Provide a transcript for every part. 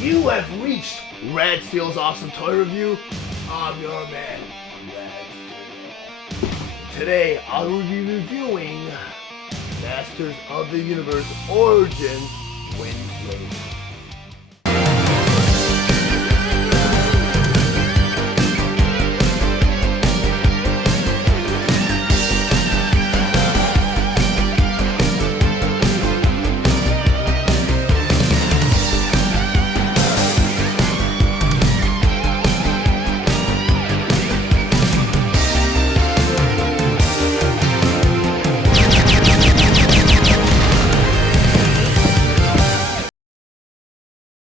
You have reached Red Steele's Awesome Toy Review. I'm your man, Red Steele. Today, I will be reviewing Masters of the Universe Origins Wind Raider.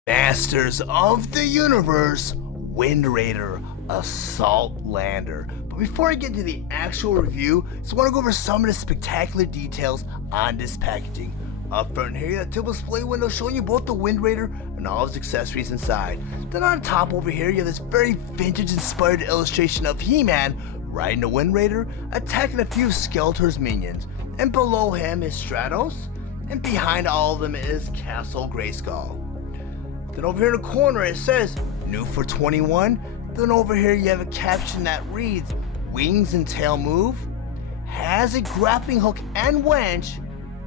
Masters of the Universe Wind Raider Assault Lander. But before I get to the actual review, I just want to go over some of the spectacular details on this packaging. Up front here, you have a typical display window showing you both the Wind Raider and all of his accessories inside. Then on top over here, you have this very vintage inspired illustration of He-Man riding the Wind Raider, attacking a few of Skeletor's minions. And below him is Stratos, and behind all of them is Castle Grayskull. Then over here in the corner it says, new for 21. Then over here you have a caption that reads, wings and tail move, has a grappling hook and winch,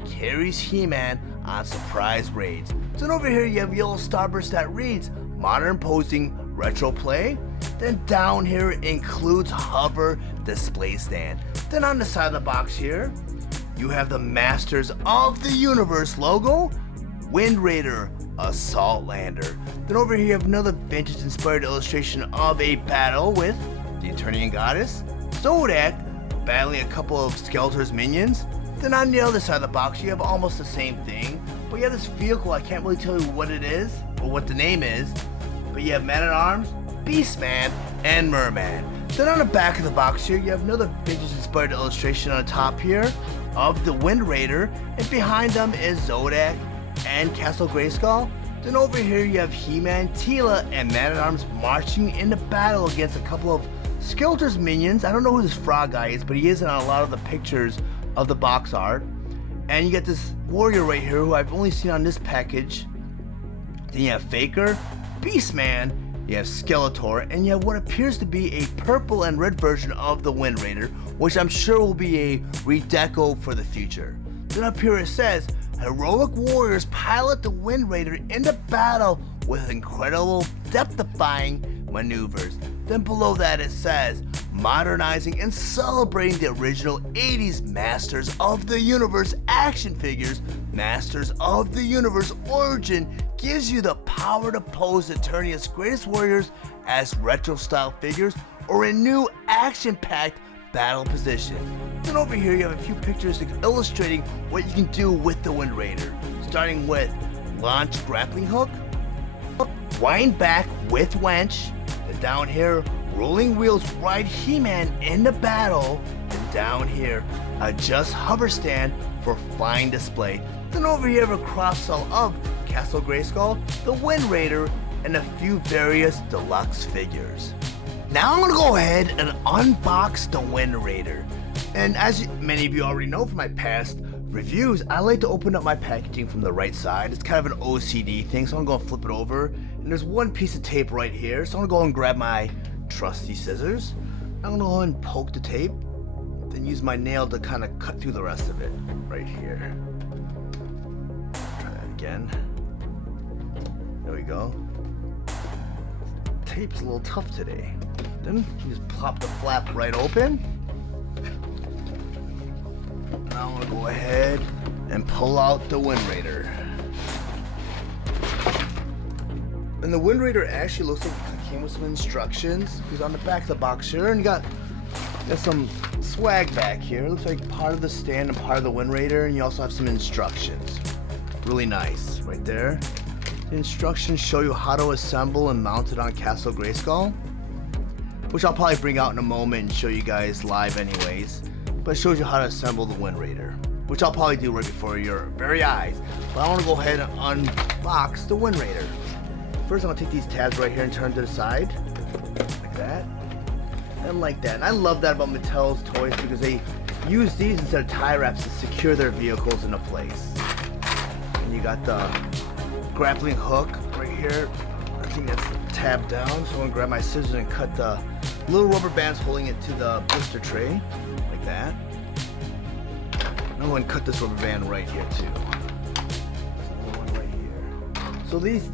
carries He-Man on surprise raids. Then over here you have yellow starburst that reads, modern posing retro play. Then down here it includes hover display stand. Then on the side of the box here, you have the Masters of the Universe logo, Wind Raider Assault Lander. Then over here you have another vintage inspired illustration of a battle with the Eternian Goddess, Zodak battling a couple of Skeletor's minions. Then on the other side of the box you have almost the same thing, but you have this vehicle. I can't really tell you what it is or what the name is, but you have Man-at-Arms, Beastman, and Merman. Then on the back of the box here you have another vintage inspired illustration on the top here of the Wind Raider, and behind them is Zodak and Castle Grayskull. Then over here you have He-Man, Teela, and Man-at-Arms marching into battle against a couple of Skeletor's minions. I don't know who this frog guy is, but he is in a lot of the pictures of the box art. And you get this warrior right here who I've only seen on this package. Then you have Faker, Beastman, you have Skeletor, and you have what appears to be a purple and red version of the Wind Raider, which I'm sure will be a redeco for the future. Then up here it says, heroic warriors pilot the Wind Raider into battle with incredible depth-defying maneuvers. Then below that it says, modernizing and celebrating the original 80s Masters of the Universe action figures, Masters of the Universe Origin gives you the power to pose Eternia's greatest warriors as retro-style figures or in new action-packed battle position. Then over here you have a few pictures illustrating what you can do with the Wind Raider, starting with launch grappling hook, wind back with winch, and down here rolling wheels ride He-Man into battle, and down here adjust hover stand for flying display. Then over here you have a cross-sell of Castle Grayskull, the Wind Raider, and a few various deluxe figures. Now I'm going to go ahead and unbox the Wind Raider. And as many of you already know from my past reviews, I like to open up my packaging from the right side. It's kind of an OCD thing, so I'm going to flip it over. And there's one piece of tape right here, so I'm going to go and grab my trusty scissors. I'm going to go ahead and poke the tape, then use my nail to kind of cut through the rest of it right here. Try that again. There we go. Tape's a little tough today. Then you just plop the flap right open. Now I'm gonna go ahead and pull out the Wind Raider. And the Wind Raider actually looks like it came with some instructions. Because on the back of the box here, and you got some swag back here. It looks like part of the stand and part of the Wind Raider, and you also have some instructions. Really nice, right there. The instructions show you how to assemble and mount it on Castle Grayskull, which I'll probably bring out in a moment and show you guys live anyways. But it shows you how to assemble the Wind Raider, which I'll probably do right before your very eyes. But I want to go ahead and unbox the Wind Raider. First I'm going to take these tabs right here and turn to the side, like that, and like that. And I love that about Mattel's toys because they use these instead of tie wraps to secure their vehicles into place. And you got the grappling hook right here. here, I think that's tabbed down, so I'm gonna grab my scissors and cut the little rubber bands holding it to the blister tray, like that. I'm going to cut this rubber band right here too. One right here. So these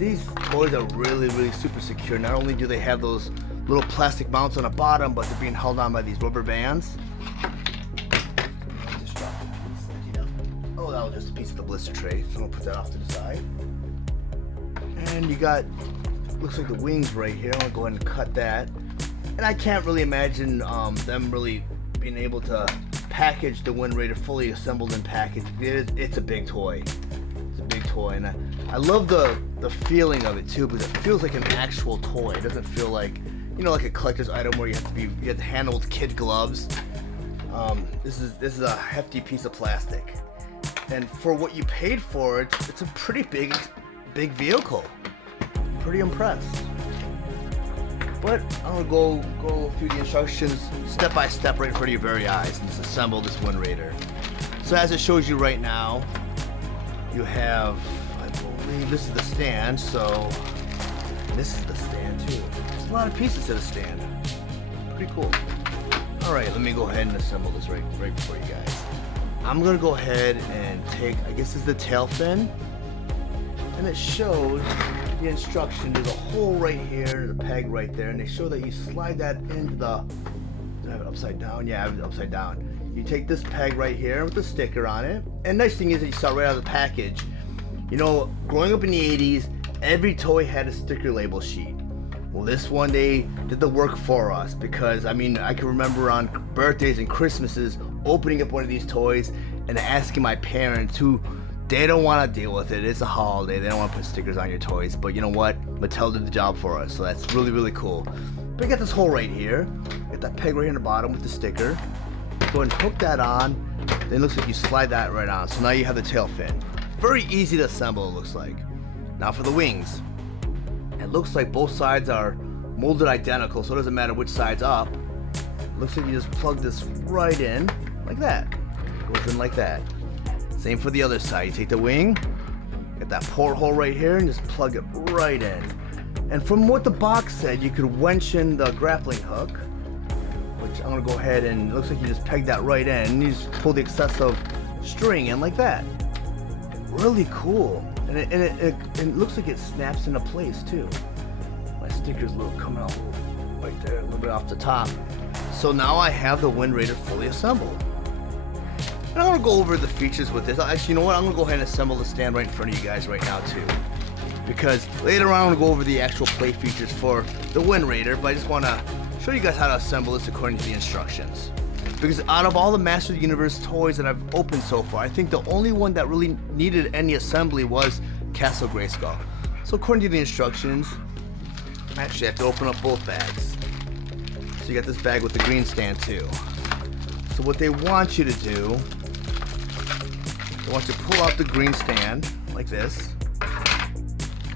toys are really super secure. Not only do they have those little plastic mounts on the bottom, but they're being held on by these rubber bands. Oh, that was just a piece of the blister tray, so I'm gonna put that off to the side. And you got, looks like the wings right here. I'm gonna go ahead and cut that. And I can't really imagine them really being able to package the Wind Raider fully assembled and packaged. It's a big toy. It's a big toy, and I love the feeling of it too, because it feels like an actual toy. It doesn't feel like, you know, like a collector's item where you have to handle with kid gloves. This is a hefty piece of plastic, and for what you paid for it, it's a pretty big vehicle. Pretty impressed. But I'm gonna go through the instructions step by step right in front of your very eyes and just assemble this Wind Raider. So as it shows you right now, you have, I believe this is the stand, so this is the stand too. There's a lot of pieces to the stand. Pretty cool. Alright, let me go ahead and assemble this right before you guys. I'm gonna go ahead and take, I guess this is the tail fin, and it shows the instruction. There's a hole right here, there's a peg right there, and they show that you slide that into the, do I have it upside down? Yeah, I have it upside down. You take this peg right here with the sticker on it, and nice thing is that you saw right out of the package. You know, growing up in the 80s, every toy had a sticker label sheet. Well, this one, they did the work for us, because I mean, I can remember on birthdays and Christmases opening up one of these toys and asking my parents who, they don't want to deal with it. It's a holiday. They don't want to put stickers on your toys. But you know what? Mattel did the job for us. So that's really cool. But you got this hole right here. Got that peg right here in the bottom with the sticker. Go ahead and hook that on. Then it looks like you slide that right on. So now you have the tail fin. Very easy to assemble, it looks like. Now for the wings. It looks like both sides are molded identical, so it doesn't matter which side's up. Looks like you just plug this right in, like that. Goes in like that. Same for the other side. You take the wing, get that porthole right here, and just plug it right in. And from what the box said, you could wench in the grappling hook, which I'm gonna go ahead and, it looks like you just peg that right in, and you just pull the excessive string in like that. Really cool. And it looks like it snaps into place too. My sticker's a little coming out right there, a little bit off the top. So now I have the Wind Raider fully assembled. And I'm gonna go over the features with this. Actually, you know what? I'm gonna go ahead and assemble the stand right in front of you guys right now too. Because later on I'm gonna go over the actual play features for the Wind Raider, but I just wanna show you guys how to assemble this according to the instructions. Because out of all the Master of the Universe toys that I've opened so far, I think the only one that really needed any assembly was Castle Grayskull. So according to the instructions, I actually have to open up both bags. So you got this bag with the green stand too. So what they want you to do, they want you to pull out the green stand like this.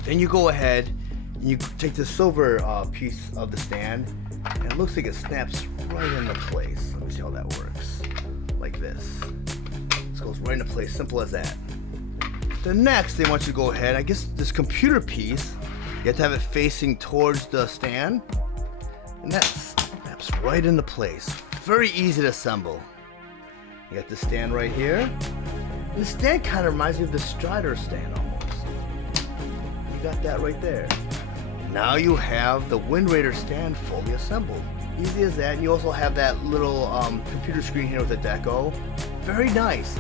Then you go ahead and you take the silver piece of the stand, and it looks like it snaps right into place. Let me see how that works. Like this. This goes right into place, simple as that. Then next, they want you to go ahead, I guess this computer piece, you have to have it facing towards the stand, and that snaps right into place. Very easy to assemble. You got the stand right here. And the stand kind of reminds me of the Strider stand almost. You got that right there. Now you have the Wind Raider stand fully assembled. Easy as that. And you also have that little computer screen here with a deco. Very nice.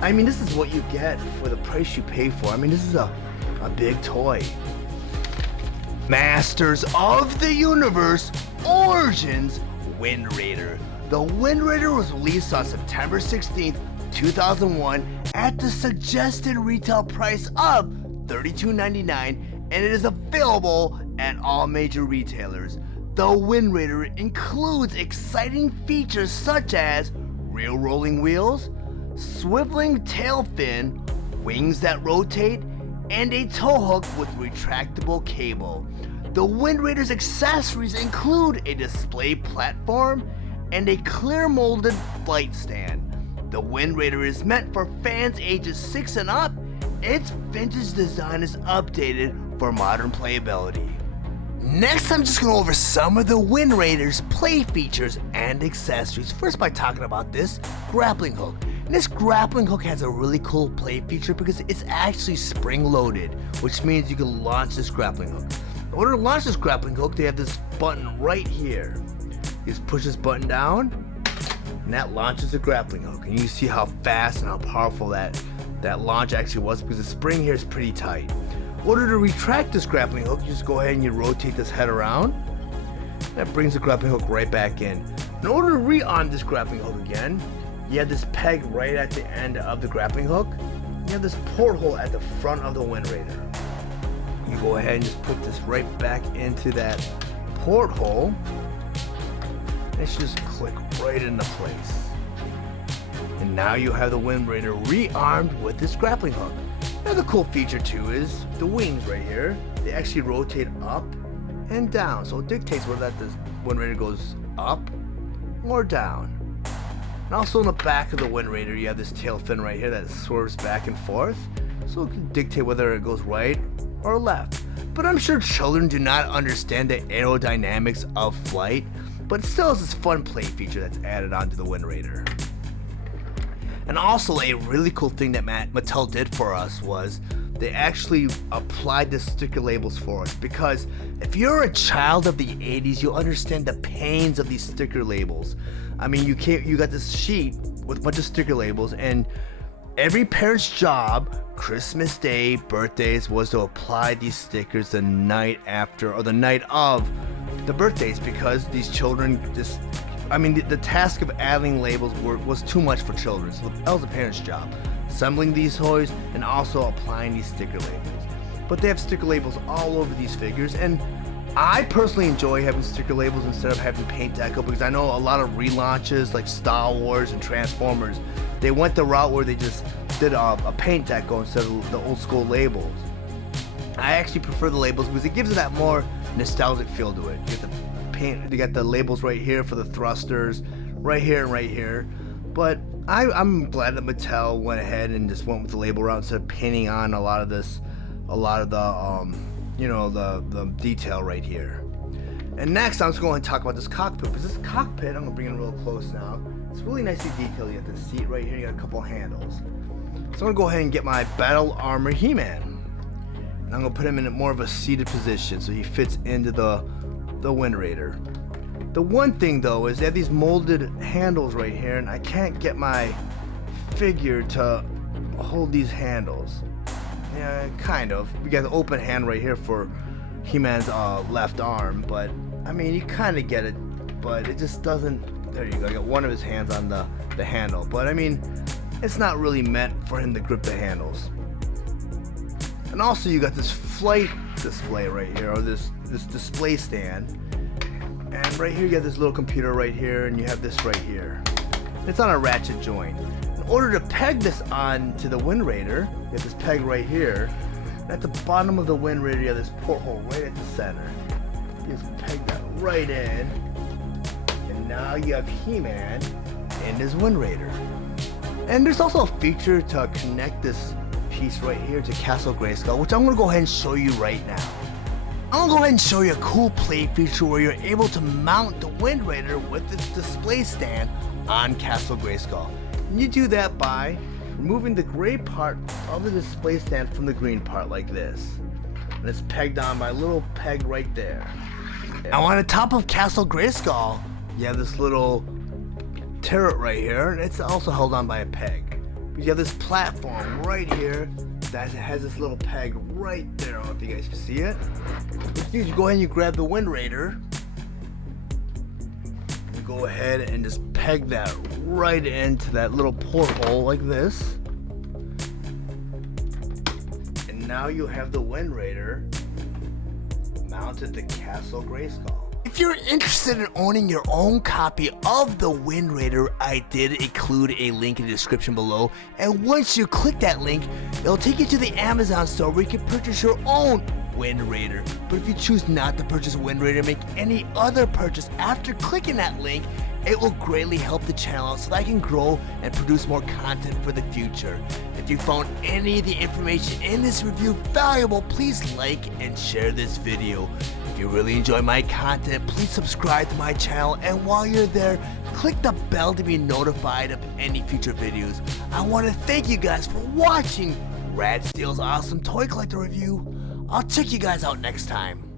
I mean, this is what you get for the price you pay for. I mean, this is a big toy. Masters of the Universe Origins Wind Raider. The Wind Raider was released on September 16th, 2001 at the suggested retail price of $32.99, and it is available at all major retailers. The Wind Raider includes exciting features such as rear rolling wheels, swiveling tail fin, wings that rotate, and a tow hook with retractable cable. The Wind Raider's accessories include a display platform and a clear molded flight stand. The Wind Raider is meant for fans ages 6 and up. Its vintage design is updated for modern playability. Next, I'm just going to go over some of the Wind Raider's play features and accessories. First, by talking about this grappling hook. And this grappling hook has a really cool play feature because it's actually spring-loaded, which means you can launch this grappling hook. In order to launch this grappling hook, they have this button right here. You just push this button down, and that launches the grappling hook. And you see how fast and how powerful that launch actually was, because the spring here is pretty tight. In order to retract this grappling hook, you just go ahead and you rotate this head around. That brings the grappling hook right back in. In order to re-arm this grappling hook again, you have this peg right at the end of the grappling hook. You have this porthole at the front of the Wind Raider. You go ahead and just put this right back into that porthole. And it should just click right into place. And now you have the Wind Raider re-armed with this grappling hook. Another cool feature too is the wings right here. They actually rotate up and down, so it dictates whether this Wind Raider goes up or down. And also in the back of the Wind Raider, you have this tail fin right here that swerves back and forth, so it can dictate whether it goes right or left. But I'm sure children do not understand the aerodynamics of flight, but it still is this fun play feature that's added onto the Wind Raider. And also a really cool thing that Mattel did for us was they actually applied the sticker labels for us, because if you're a child of the 80s, you'll understand the pains of these sticker labels. I mean, you got this sheet with a bunch of sticker labels, and every parent's job, Christmas Day, birthdays, was to apply these stickers the night after or the night of the birthdays, because these children just, I mean, the task of adding labels was too much for children, so that was the parents' job, assembling these toys and also applying these sticker labels. But they have sticker labels all over these figures, and I personally enjoy having sticker labels instead of having paint deco, because I know a lot of relaunches like Star Wars and Transformers, they went the route where they just did a paint deco instead of the old school labels. I actually prefer the labels because it gives it that more nostalgic feel to it. You get the paint, you got the labels right here for the thrusters, right here and right here. But I'm glad that Mattel went ahead and just went with the label route instead of painting on a lot of the detail right here. And next, I'm just going to talk about this cockpit, because this cockpit, I'm going to bring it real close now. It's really nicely detailed. You got the seat right here, you got a couple handles. So I'm going to go ahead and get my Battle Armor He-Man. And I'm going to put him in more of a seated position so he fits into the Wind Raider. The one thing though is they have these molded handles right here, and I can't get my figure to hold these handles. Yeah, kind of. We got the open hand right here for He-Man's left arm, but I mean, you kind of get it, but it just doesn't. There you go. I got one of his hands on the handle, but I mean, it's not really meant for him to grip the handles. And also, you got this flight display right here, or this display stand. And right here, you got this little computer right here, and you have this right here. It's on a ratchet joint. In order to peg this on to the Wind Raider, you have this peg right here. And at the bottom of the Wind Raider, you have this porthole right at the center. You just peg that right in. And now you have He-Man in his Wind Raider. And there's also a feature to connect this piece right here to Castle Grayskull, which I'm going to go ahead and show you right now. I'm going to go ahead and show you a cool play feature where you're able to mount the Wind Raider with this display stand on Castle Grayskull. And you do that by removing the gray part of the display stand from the green part like this. And it's pegged on by a little peg right there. Now on the top of Castle Grayskull, you have this little turret right here, and it's also held on by a peg. You have this platform right here that has this little peg right there. I don't know if you guys can see it. You go ahead and you grab the Wind Raider. You go ahead and just peg that right into that little porthole like this. And now you have the Wind Raider mounted to Castle Grayskull. If you're interested in owning your own copy of the Wind Raider, I did include a link in the description below, and once you click that link, it'll take you to the Amazon store where you can purchase your own Wind Raider. But if you choose not to purchase Wind Raider, make any other purchase after clicking that link, It will greatly help the channel so that I can grow and produce more content for the future. If you found any of the information in this review valuable, please like and share this video. If you really enjoy my content, please subscribe to my channel, and while you're there, click the bell to be notified of any future videos. I want to thank you guys for watching Steele's awesome toy collector review. I'll check you guys out next time.